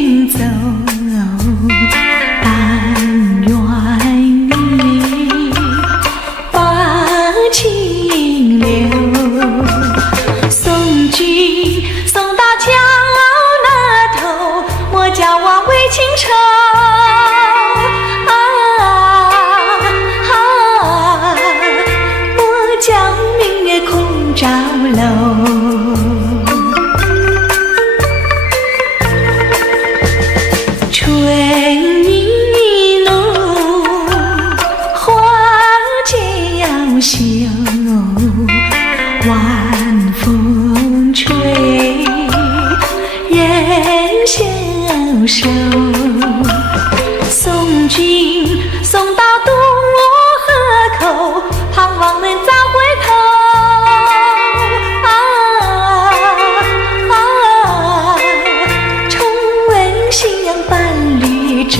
云走，但愿你把情留。送君送到桥那头，莫教我为情愁。莫教明月空照楼。春意浓，花间要休，晚风吹，人消瘦。送君送到渡河口，盼望能早回头。重温夕阳伴绿洲。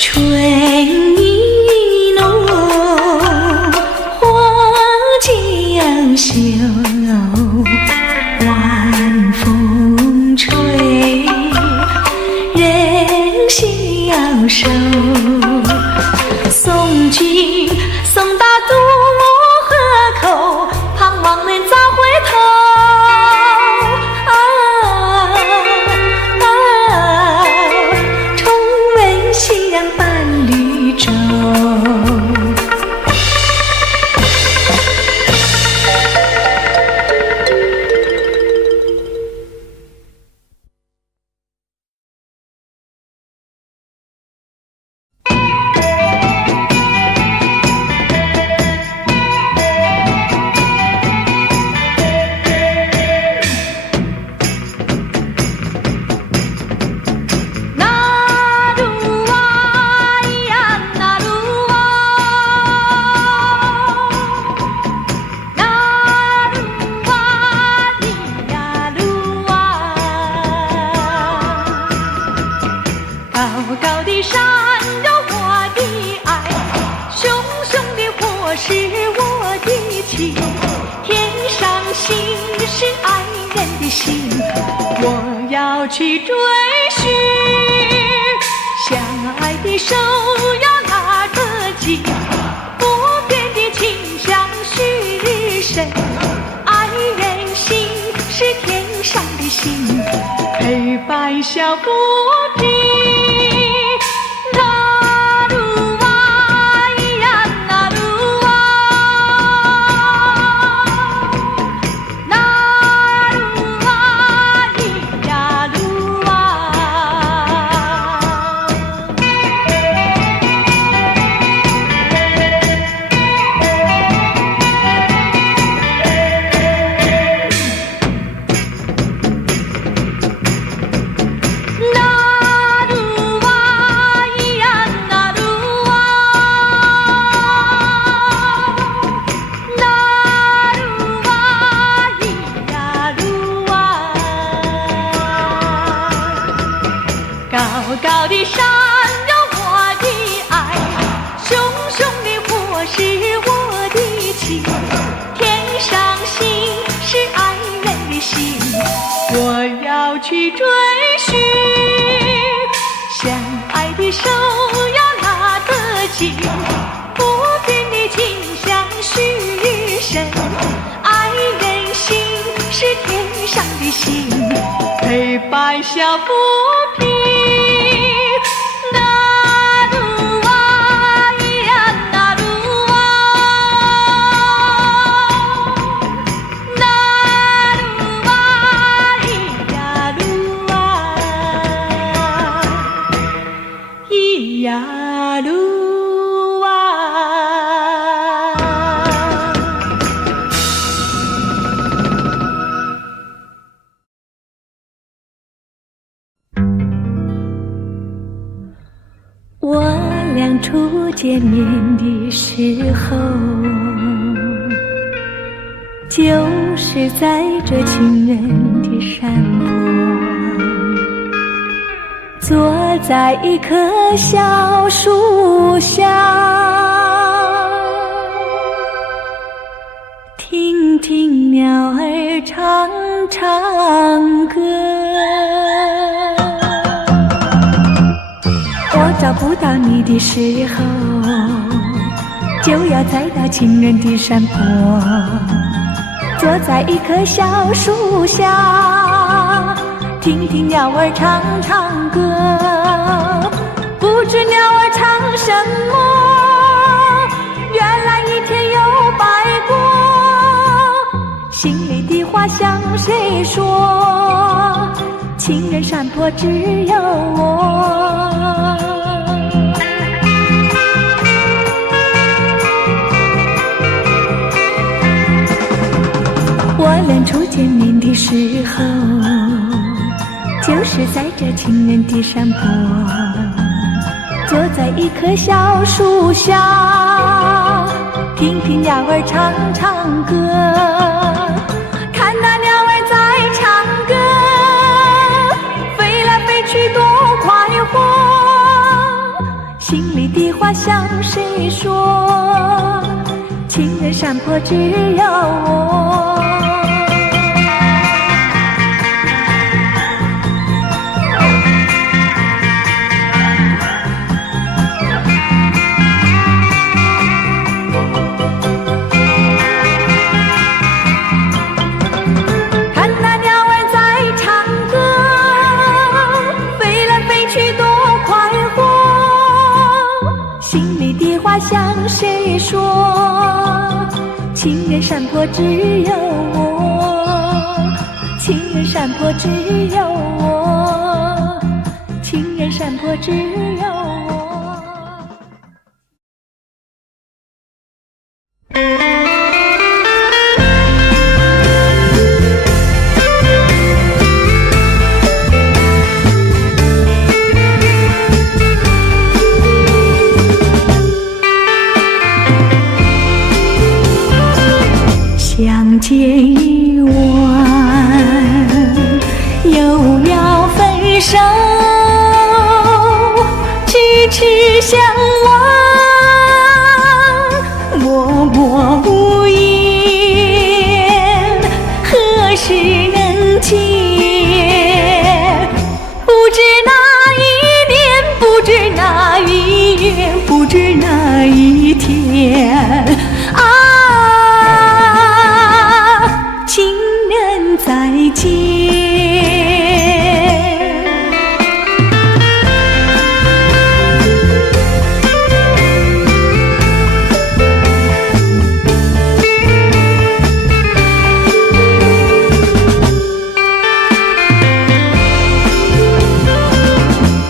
春意浓，花间要休，晚风吹，人消瘦。送君送到渡河口，盼望能早回头。重温夕阳伴绿洲。高高的山有我的爱，熊熊的火是我的情，天上星是爱人的心，我要去追寻。相爱的手要拿得紧，不变的情相许深，爱人心是天上的星，陪伴笑不停。高高的山有我的爱，熊熊的火是我的情，天上星是爱人的心，我要去追寻。相爱的手要拿得紧，不变的情相许深，爱人心是天上的星，陪伴笑不停。呀路啊，我俩初见面的时候，就是在这情人的山坡，坐在一棵小树下，不到你的时候，就要再到情人的山坡，坐在一棵小树下，听听鸟儿唱唱歌。不知鸟儿唱什么，原来一天又白过。心里的话向谁说？情人山坡只有我。我俩初见面的时候，就是在这情人的山坡，坐在一棵小树下，听听鸟儿唱唱歌。看那鸟儿在唱歌，飞来飞去多快活。心里的话向谁说？情人山坡只有我。向谁说？情人山坡只有我，情人山坡只有我，情人山坡只有我。相见已晚，又要分手，咫尺相望，默默无言，何时能见？不知哪一年，不知哪一月，不知哪一天啊，再见。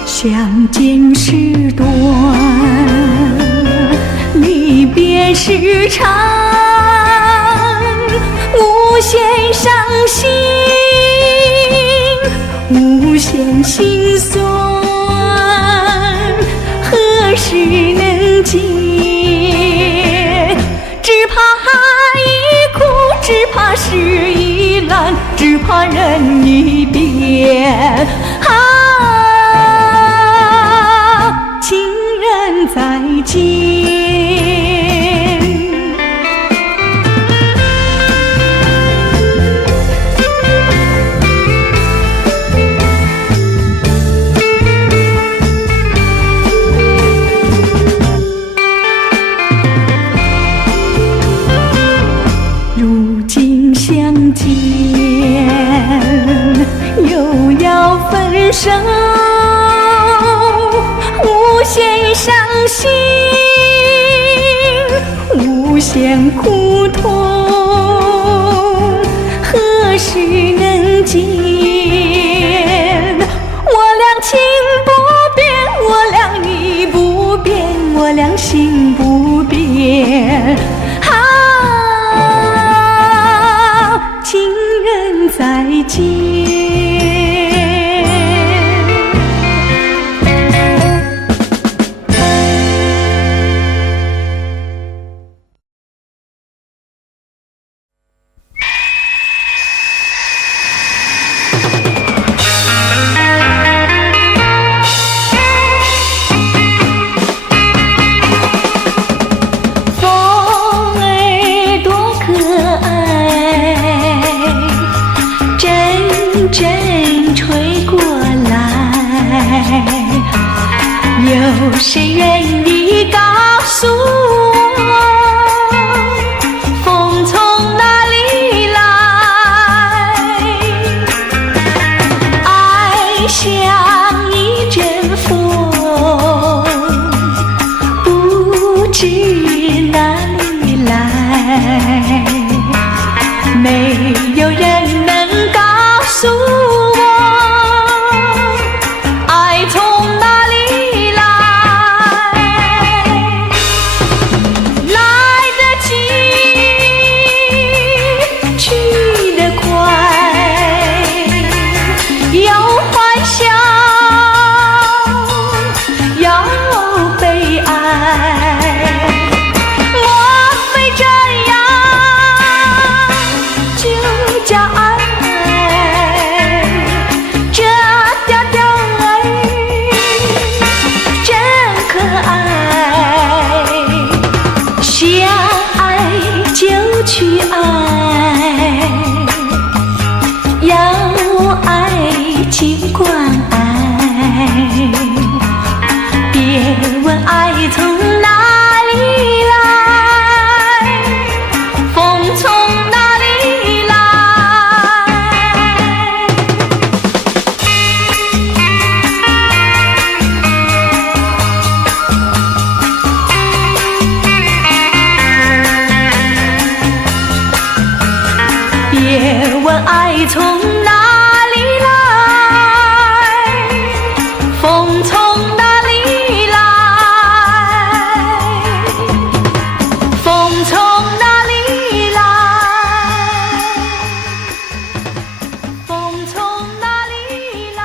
相见时短，离别时长，无限伤心，无限心酸，何时能见？只怕一哭，只怕事已烂，只怕人已变啊！情人再见。又要分手，无限伤心，无限苦痛，何时能见？我俩情不变，我俩意不变，我俩心不变情人再见。谁愿意告诉我，风从哪里来？爱像一阵风，不知哪里来，没有人能告诉我，爱从哪里来？来得及，去得快，有欢笑，有悲哀。莫非这样就叫爱？这调调儿真可爱，想爱就去爱，要爱尽管爱，别问爱从哪里来，风从哪里来？别问爱从哪里来，风从哪里来？风从哪里来？风从哪里来？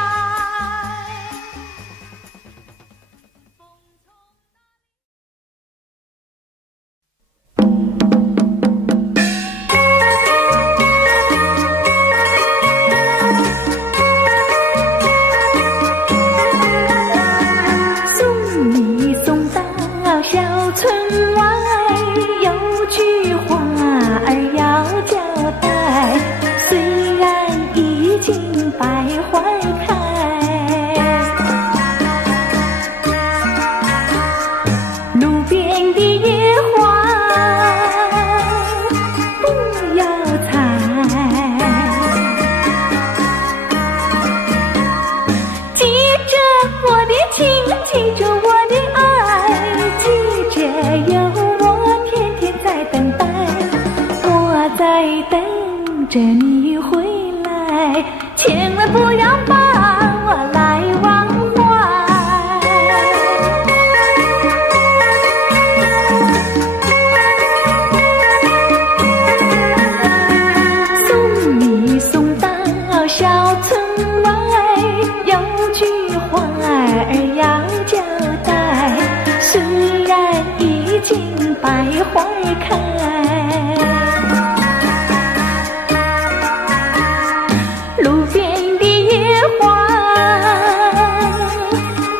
送你送到小村外，有句话儿要交代，虽然已经百花开，路边的野花不要采，记着我的情，记着我的爱，记着有我天天在等待，我在等着你回来，千万不要把我来忘怀。送你送到小村外，有句话儿要交代，虽然已经百花开，路边的野花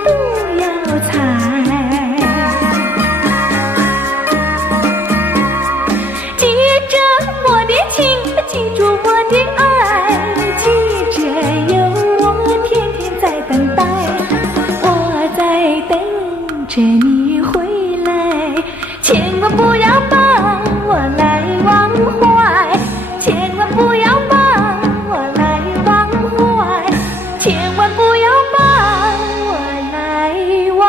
不要采，记着我的情，记住我的爱，记着有我天天在等待，我在等着你回来，千万不要把我来忘怀，千万不要把我来忘怀，千万不要把我来忘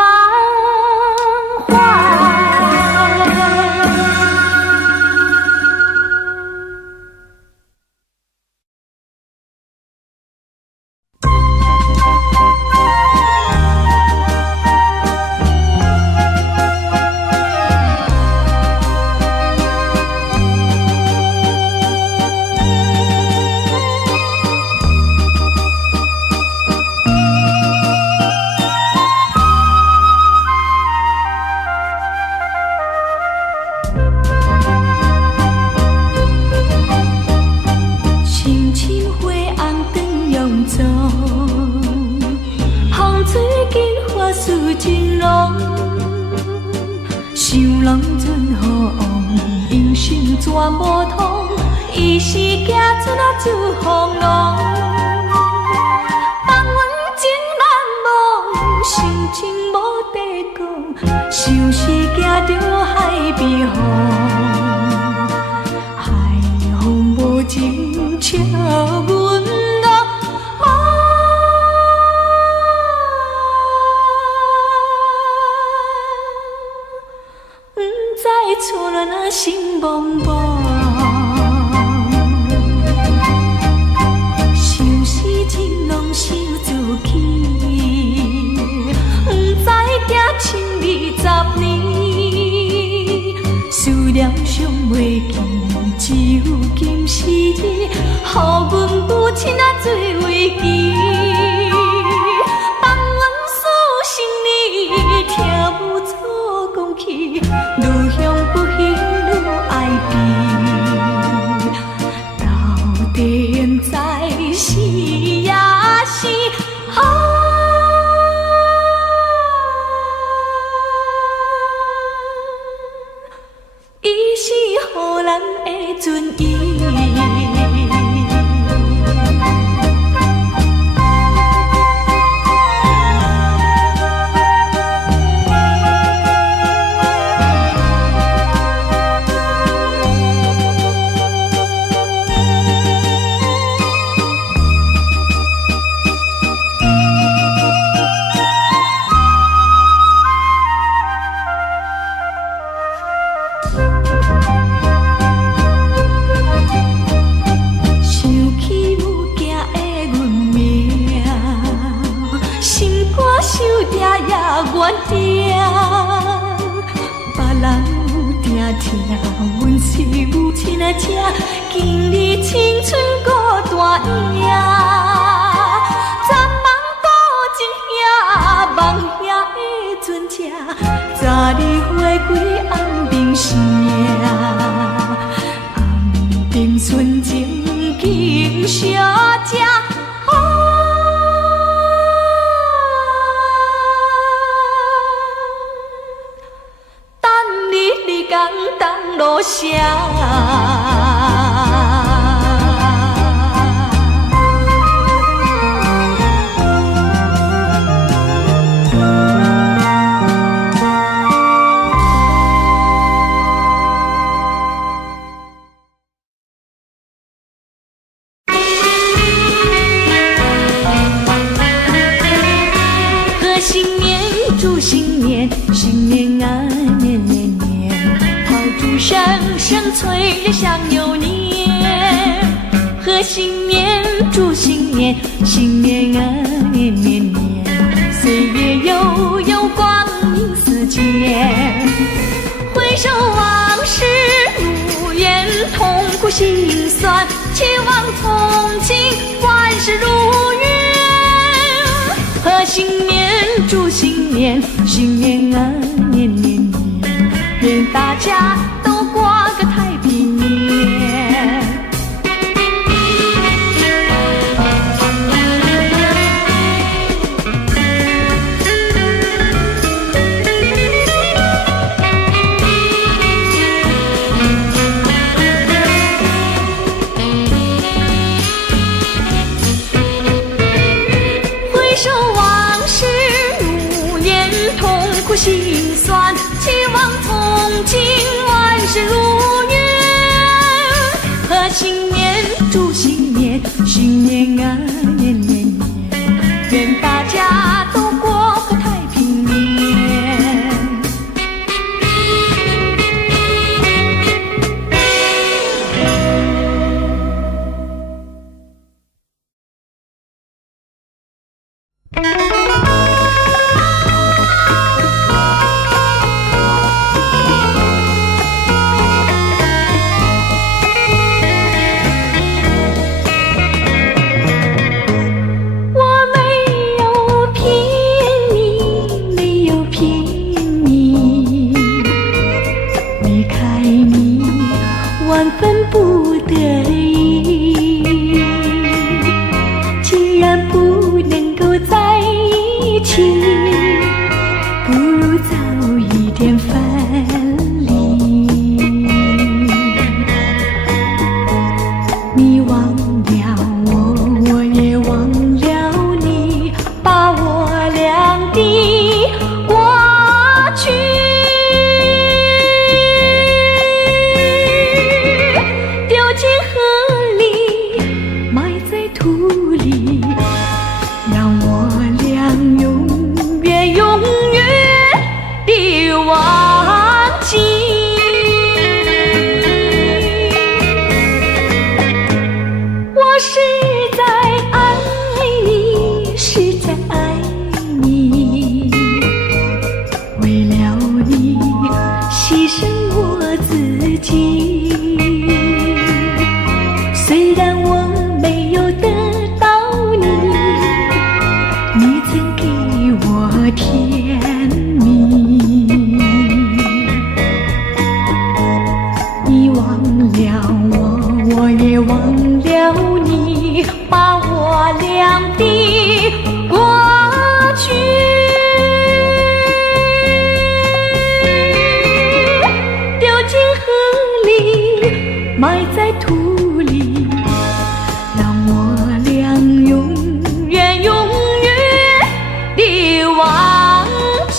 怀。轻轻回红灯涌走，风吹紧花树真浓，想人春雨往，英雄怎无通？伊是行出那自风浪，放阮情难忘，心情无地讲。避风，海风无情笑阮浓。不知厝内那心茫茫，想是情拢想自己，不知行1020年，思念尚袂记，只有今时，予阮母亲啊做慰藉，放阮思心里，听母祖讲起，愈向不幸愈爱悲，到底现在是也是好。伊是予人的尊严。原定，别人有定听，阮是母亲的车，经历青春孤单影，暂望多一兄，望兄的船车，早日回归安平城，安平纯情景小姐。当路上，贺新年，祝新年，新年啊年年年。祝声声催人想牛年，贺新年，祝新年，新年啊年年年，岁月悠悠，光阴似箭。回首往事如烟，痛苦心酸，期望从今万事如愿。贺新年，祝新年，新年啊年年年，愿大家都过个太平年。回首往事如烟，痛苦心酸，期望从今万事如愿。贺新年，祝新年，新年啊年年年，愿大家都过个太平年。了我，我也忘了你，把我俩的过去丢进河里，埋在土里，让我俩永远永远地忘记。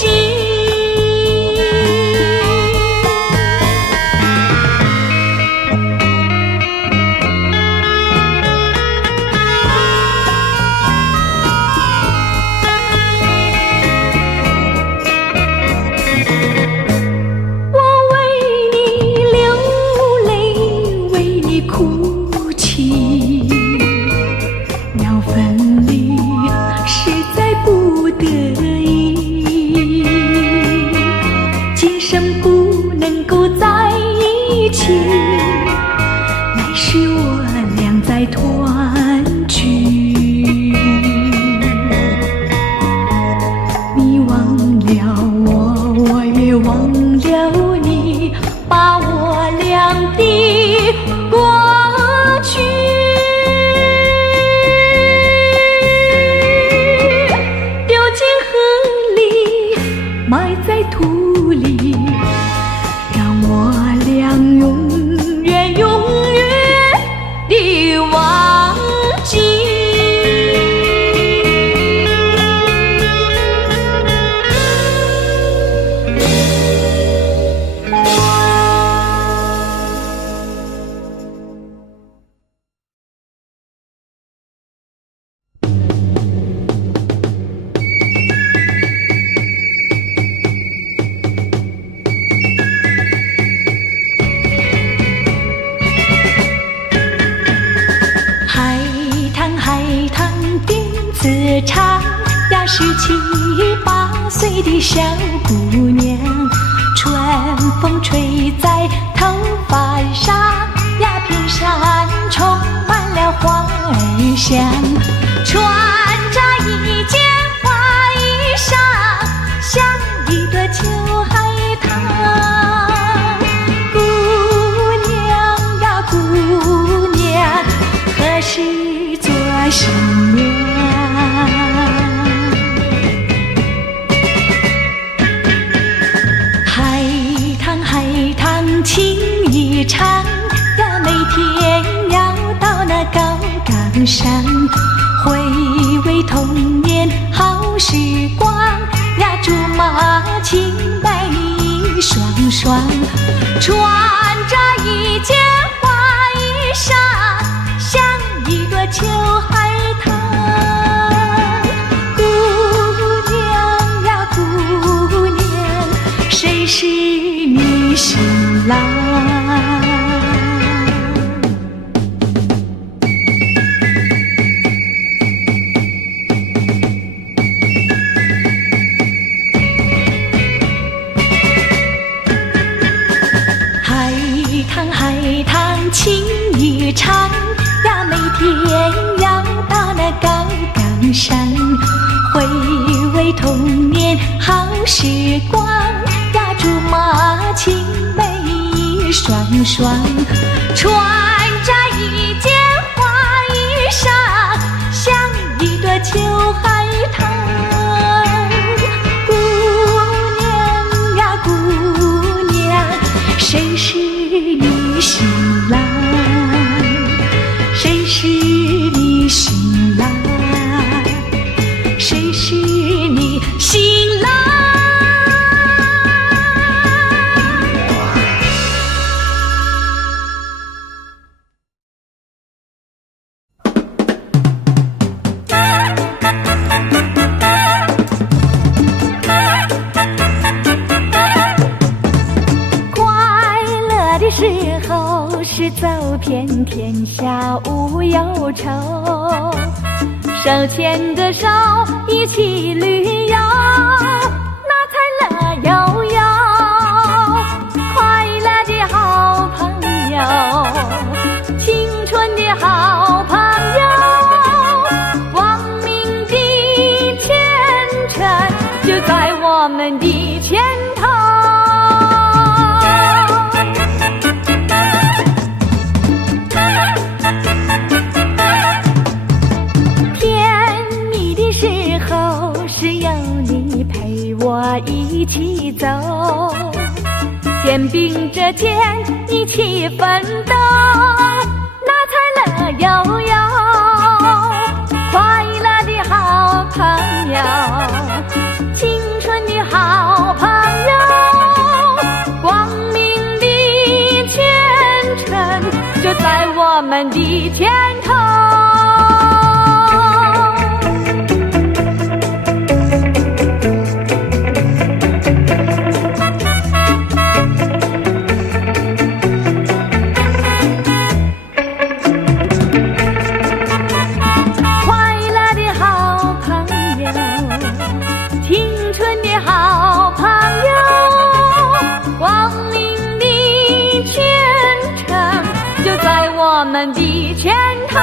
哭泣，鸟分离，实在不得已，今生不能够在一起，来世我俩再团聚。你忘了我，我也忘了你，把我俩的过去丢进河里，埋在土里，让我俩永远永远地忘记。自唱呀，17、18岁的小姑娘，春风吹在头发上呀，片山充满了花儿香。穿着一件花衣裳，像一朵秋海棠。姑娘呀，姑娘，何时做新娘？情一场呀，每天要到那高岗上，回味童年好时光呀，竹马青白一双双，穿着一件花衣裳，像一朵秋海棠。姑娘呀，姑娘，谁是你新郎？海棠情一场呀，每天要到那高岗上，回味童年好时光呀，竹马青梅一双双，穿着一件花衣裳，像一朵秋海棠。姑娘呀，姑娘，谁是你新郎？谁是你新郎？谁是你新郎？时候是走遍天下无忧愁，手牵着手一起旅游，那才乐悠悠。快乐的好朋友，青春的好朋友，光明的前程就在我们的前头。一起走，肩并着肩一起奋斗，那才乐悠悠，快乐的好朋友，青春的好朋友，光明的前程就在我们的前头。我们的前头，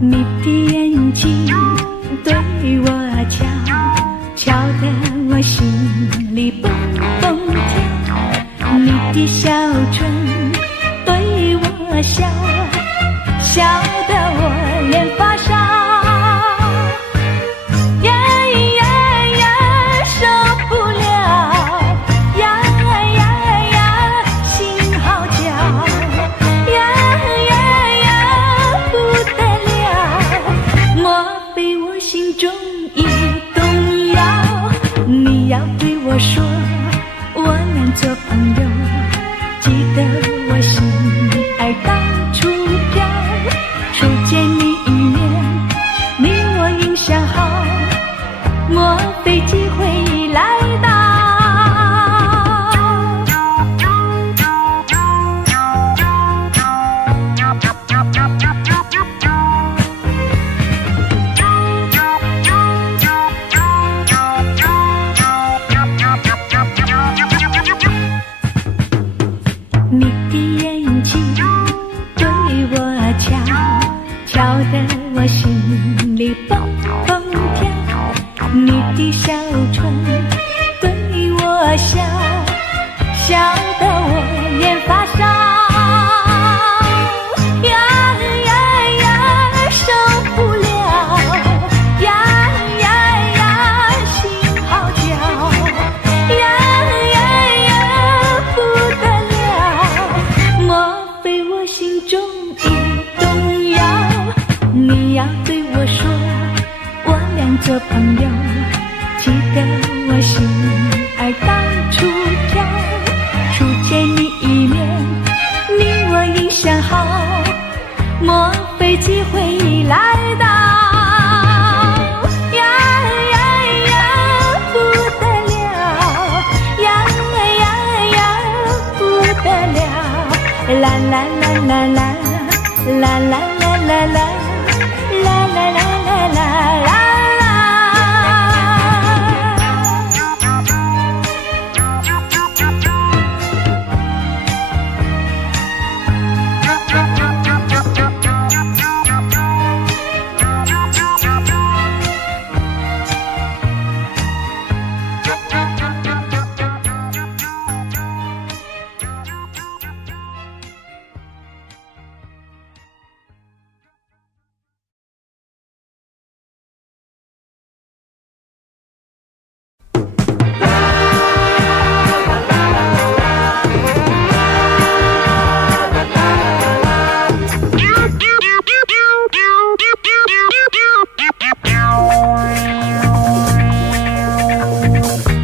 你的眼睛对我瞧，瞧得我心里蹦蹦跳。你的小唇对我笑，笑得我脸发烧。呀呀呀，受不了！呀呀呀，心好跳！呀呀呀，不得了！莫非我心中已动摇？你要对我说，我俩做朋友，记得我心爱到处飘。初见你一面，你我印象好，莫非机会已来到？你的眼睛对我瞧，瞧得我心里蹦蹦跳。你的小唇对我笑，笑得我脸发烧。呀呀呀，受不了！呀呀呀，心好跳！呀呀呀，不得了！莫非我心中已动摇？你要对我说，我俩做朋友，记得我心爱到处飘。初见你一面，你我印象好，莫非机会已来到？呀呀呀，不得了！呀呀呀，不得了！啦啦啦啦啦，啦啦啦啦啦，啦啦啦啦啦啦。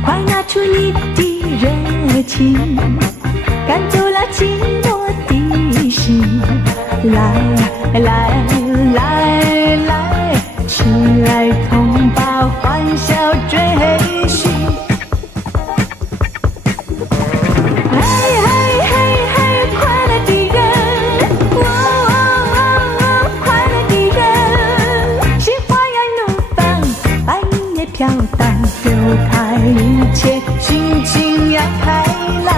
快拿出你的热情，赶走了寂寞的心。来来来来，亲爱同胞，欢笑追寻。嘿嘿嘿嘿，快乐的人，快乐的人，心花呀怒放，白云也飘荡，丢开一切，心情呀开朗。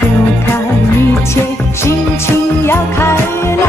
丢开一切，心情要开朗。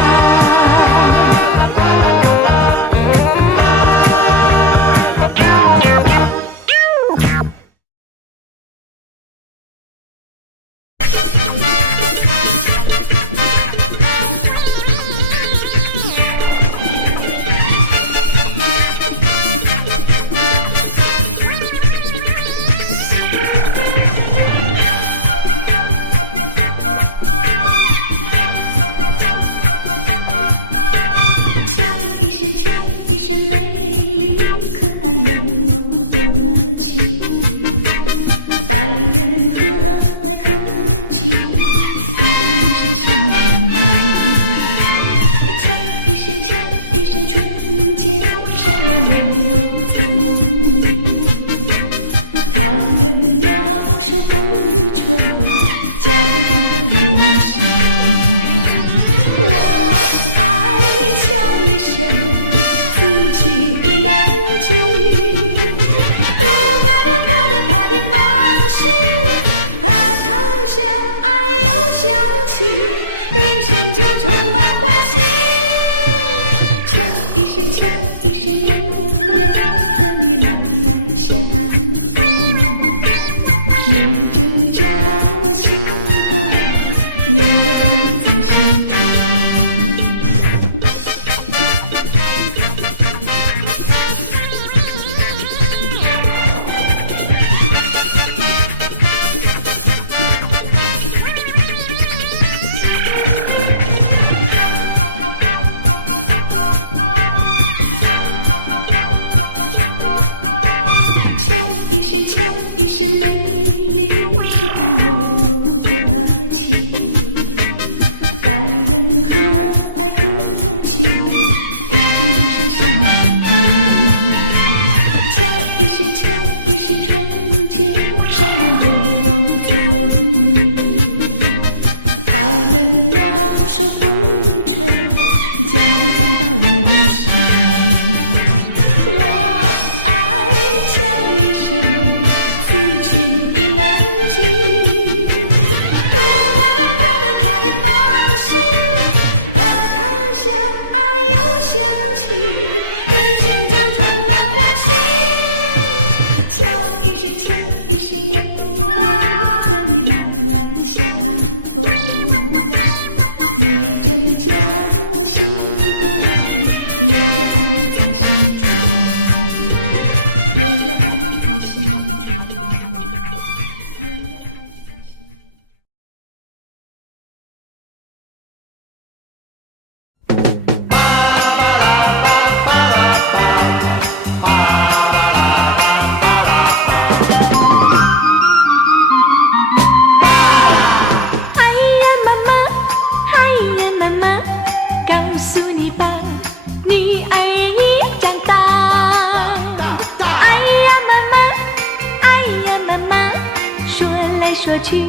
说去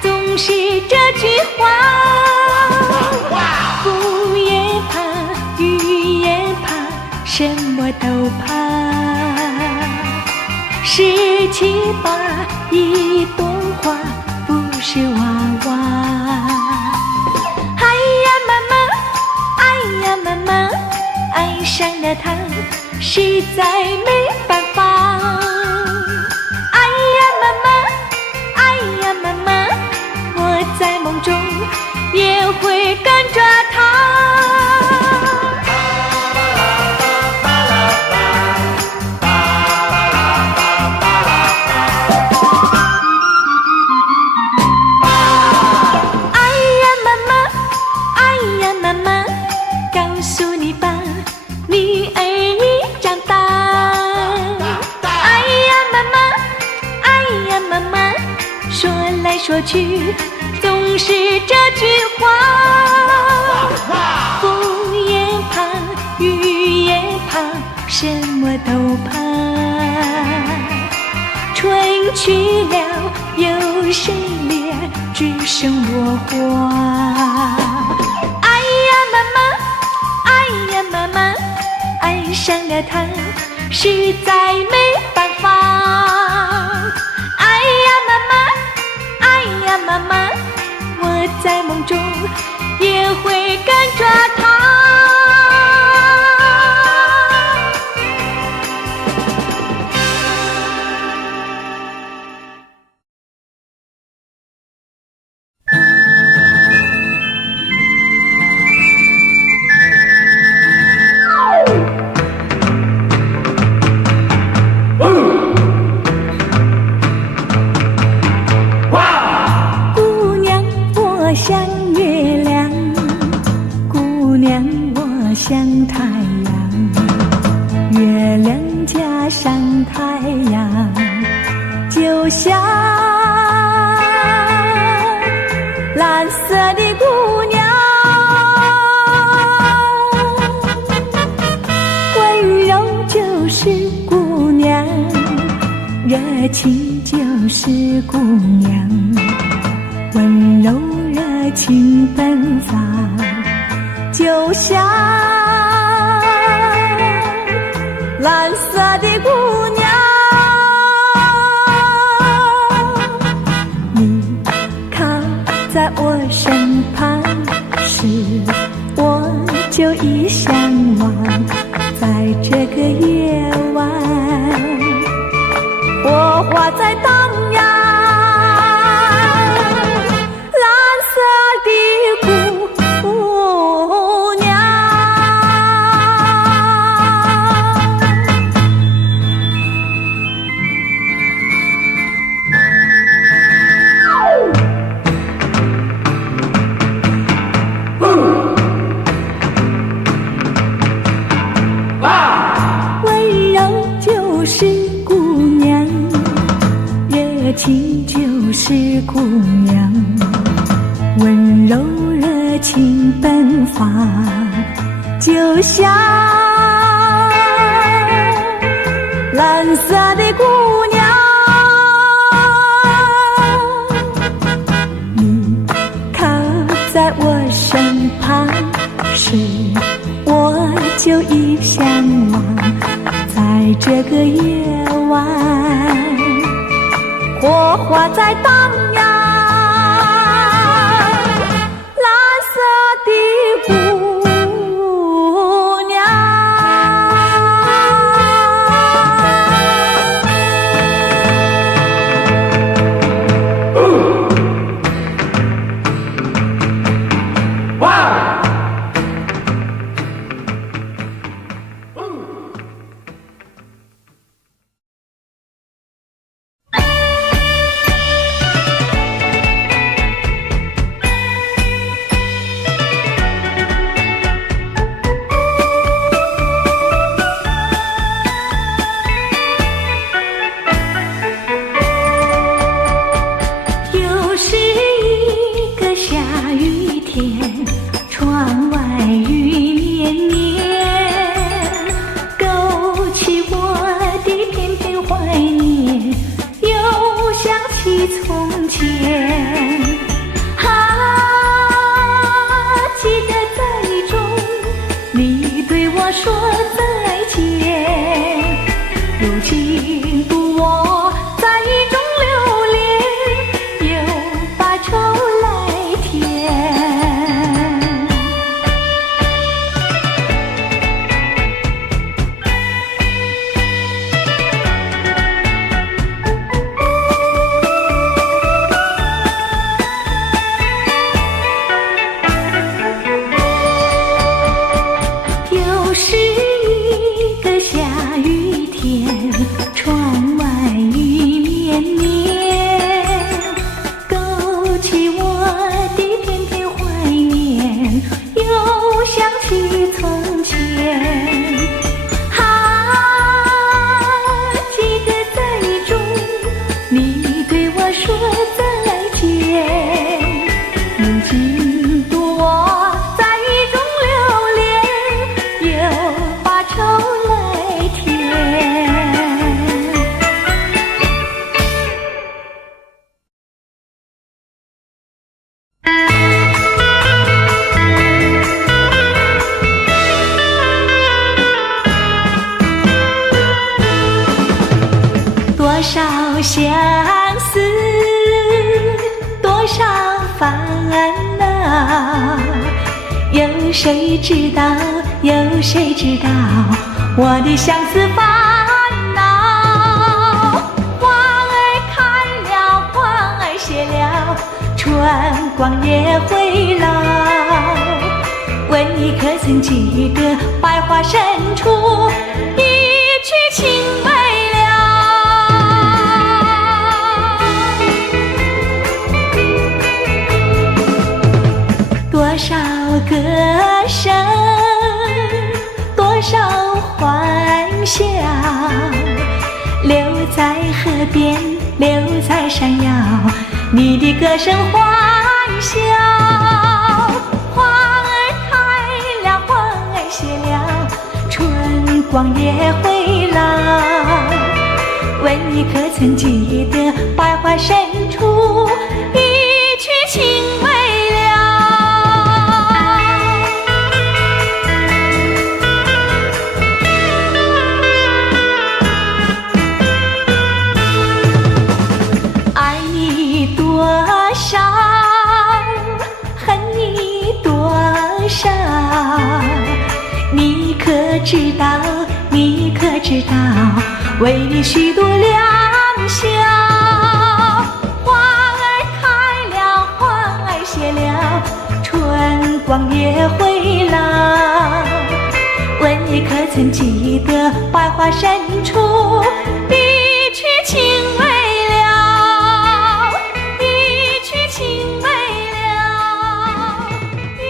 总是这句话，风也怕，雨也怕，什么都怕。17、8一朵花，不是娃娃。哎呀妈妈，哎呀妈妈，爱上了他，实在没办法。在梦中也会跟着他。哎呀妈妈，哎呀妈妈，告诉你吧，你儿已长大。哎呀妈妈，哎呀妈妈，说来说去总是这句话，风也怕，雨也怕，什么都怕。春去了，有谁怜？只剩落花。哎呀妈妈，哎呀妈妈，爱上了他，实在没办法。哎呀妈妈，哎呀妈妈。也会跟着他。像月亮，姑娘我像太阳，月亮加上太阳，就像蓝色的姑娘，温柔就是姑娘，热情就是姑娘，温柔热情奔放，就像蓝色的姑娘。你靠在我身旁时，我就已向往，在这个夜晚，火花在荡漾。情就是姑娘，温柔热情奔放，就像蓝色的姑娘。你靠在我身旁时，我就已向往，在这个夜晚，火花在荡漾，蓝色的姑娘。相思，多少烦恼，有谁知道，有谁知道我的相思烦恼？花儿开了，花儿谢了，春光也会老。问你可曾记得百花深处一曲情未了？多少歌声，多少欢笑，留在河边，留在山腰，你的歌声欢笑。花儿开了，花儿谢了，春光也会老。问你可曾记得百花深处一曲情未了？爱你多少，恨你多少，你可知道，你可知道，为你许多良宵。花儿开了，花儿谢了，春光也会老。问你可曾记得百花深处一曲情未了？一曲情未了，一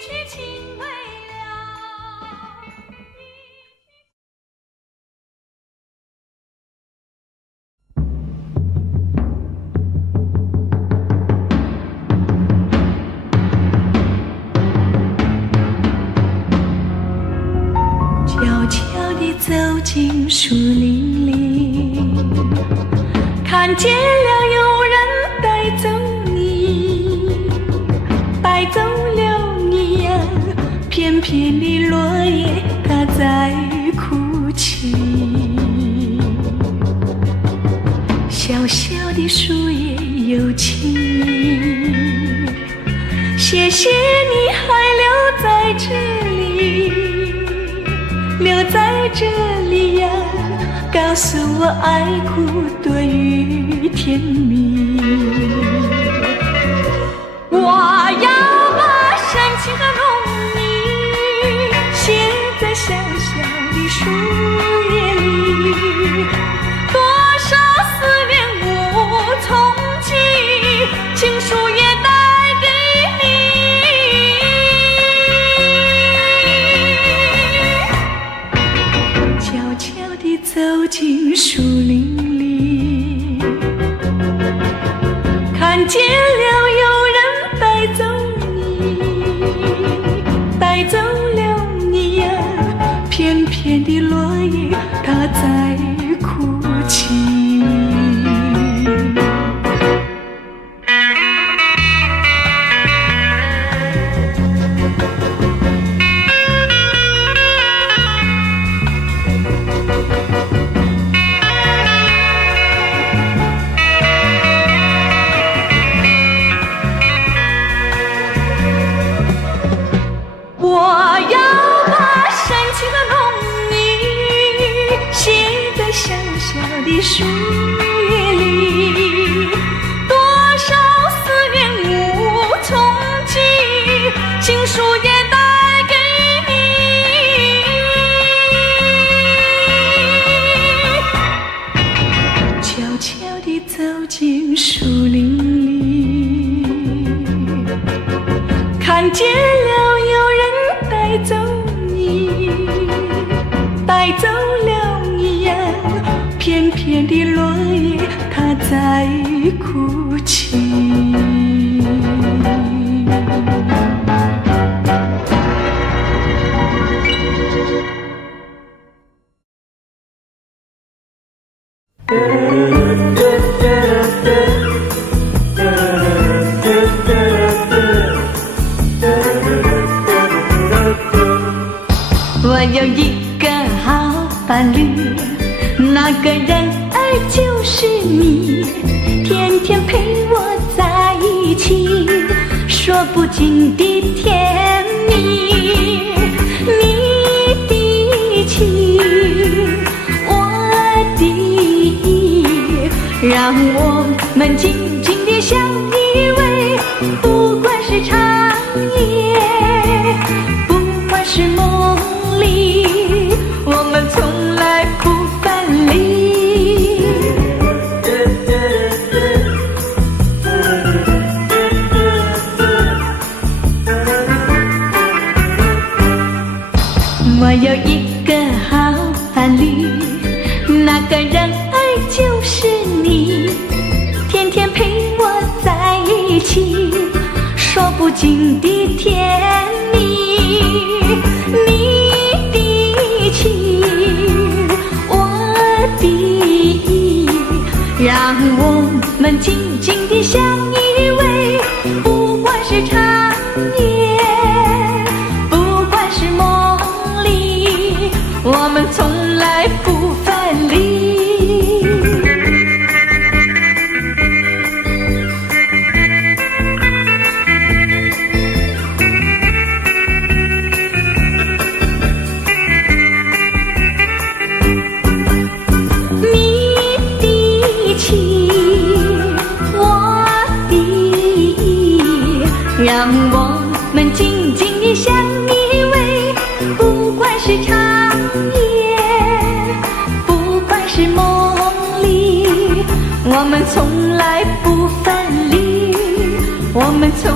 曲情未了。悄悄地走进树林里，看见了有人带走你，带走了你呀，片片的落叶它在哭泣，小小的树叶有情意，谢谢你还留在这里，留在这里呀，告诉我爱苦多于甜蜜。我要把深情和浓意写在小小的树叶里，多少思念无从记，情书也带给你。悄悄地走进树林里，看见了有人带走你，带走了你呀，片片的落叶它在哭泣。我要把深情和浓意写在小小的树叶里，多少思念无从记，情书也带给你。悄悄地走进树林里，看见了有人带走你，带走了你呀，片片的落叶它在哭泣。我有一个好伴侣，那个人儿就是你，天天陪我在一起，说说不尽的甜蜜。你的情，我的意，让我们紧紧地相依偎，不管是长夜，不管是梦里，我们从来不分离。我有一个好伴侣，那个人儿就是你，天天陪我在一起，说不尽的甜蜜。你的情，我的意，让我们紧紧地相依偎，不管是长夜，不管是梦里，我们从来不分离。你的情，我的意，让我们紧紧地相依偎，不管是长夜，不管是梦里，我们从来不分离，我们从